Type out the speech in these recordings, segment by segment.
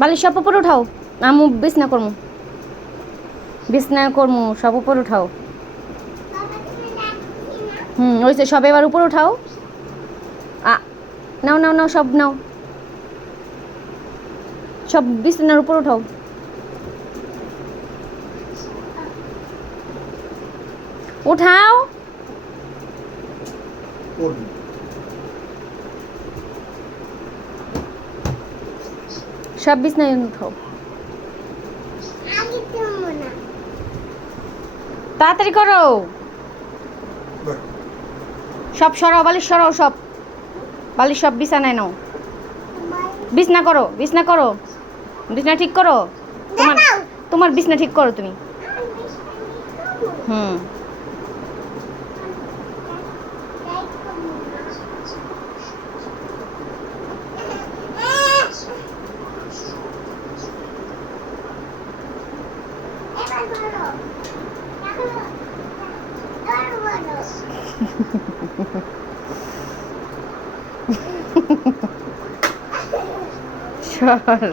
বালিশ সব উপরে উঠাও। আমু বিছনা করমু, বিছনা করমু, সব উপরে উঠাও। ওইসে সব এবার উপরে উঠাও। নাও নাও নাও, সব নাও, সব বিছানার উপর উঠাও। উঠাও, সব বিছানায় উঠাও। তাড়াতাড়ি করো, সব সরাও, বালিশ সরাও, সব বালিশ সব বিছানায় নাও। বিছনা করো, বিছনা করো, বিছনা ঠিক করো। তোমার তোমার বিছনা ঠিক করো তুমি। সর,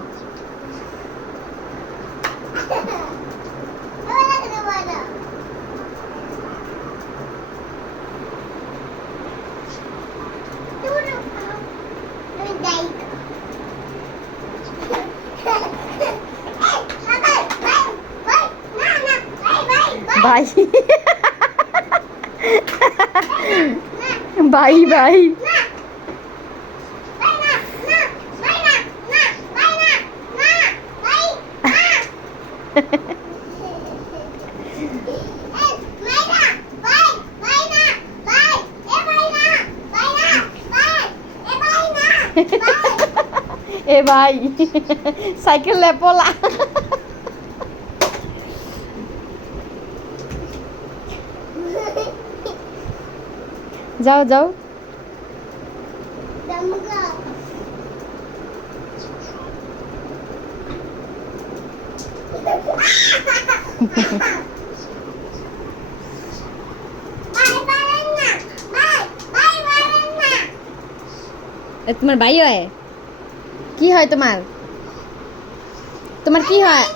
ভাই ভাই ভাই এ ভাই সাইকেল লেপলা। যাও যাও, তোমার ভাই হয়? কি হয় তোমার? তোমার কি হয়?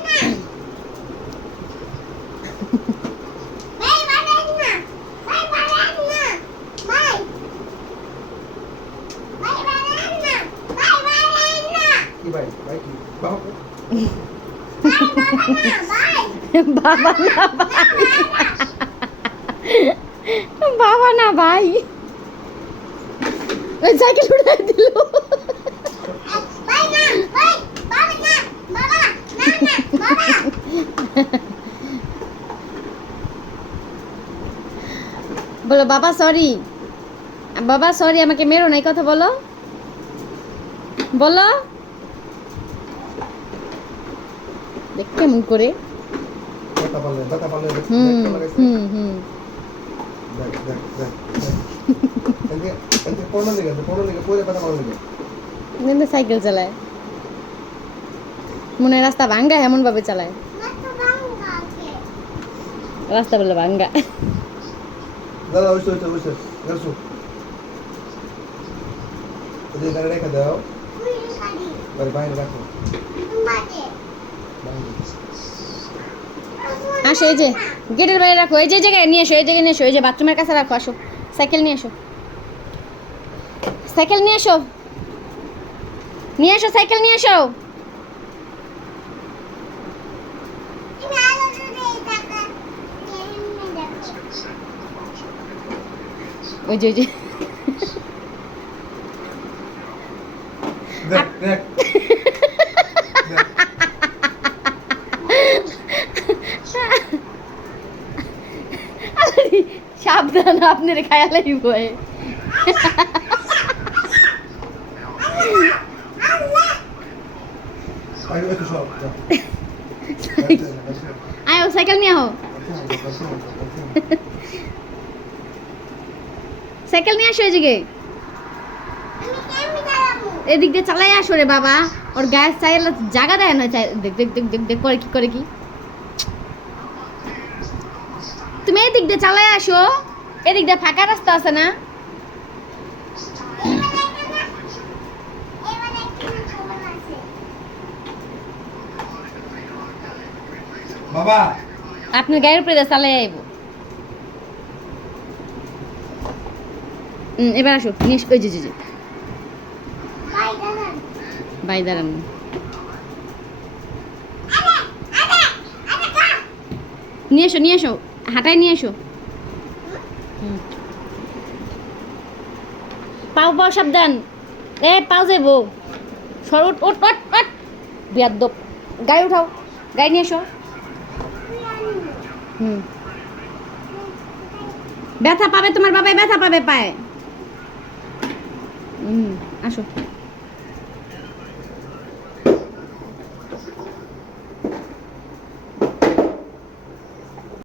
বাবা না ভাই, বাবা না ভাই, সাইকেল উঠে দিল। বলো বাবা সরি, বাবা সরি, আমাকে মেরো না, এই কথা বলো, বলো। দেখ কেমন করে। সাইকেল চালায়, মনে হয় রাস্তা ভাঙ্গা, এমন ভাবে চালায়, রাস্তা বলে ভাঙ্গা। আসো, এই যে গেটের বাইরে রাখো, এই যে জায়গায় নিয়ে এসো, এই জায়গায় নিয়ে এসো, এই যে বাথরুমের কাছে রাখো। আসো, সাইকেল নিয়ে এসো, সাইকেল নিয়ে এসো, নিয়ে এসো, সাইকেল নিয়ে এসো। ওই যে, ওই যে সাবধান, আপনার খায়ালাই বয়ে। আয়, সাইকেল নিয়ে আও, সাইকেল নিয়ে আসো, এদিকে এদিক দিয়ে চালাই আসো রে বাবা। ওর গায়ে চাইলে জায়গা দেয় না, দেখ দেখ দেখ দেখ দেখ করে কি করে কি। তুমি এদিক দিয়ে চালাই আসো, এদিক দিয়ে ফাঁকা রাস্তা আছে না। বাবা আপনার গাড়ির উপরে চালাই আইব। এবার আসো নিয়ে ওই যে বাই দাঁড়ান। নিয়ে এসো হাঁটাই নিয়ে এসো। পাও সাবধান। পাও যাইবো। সর উঠ উঠ উঠ উঠ বেয়াদ্দপ। গাড়ি উঠাও, গাড়ি নিয়ে এসো। ব্যথা পাবে তোমার বাবাই, ব্যথা পাবে পায়ে। আসো।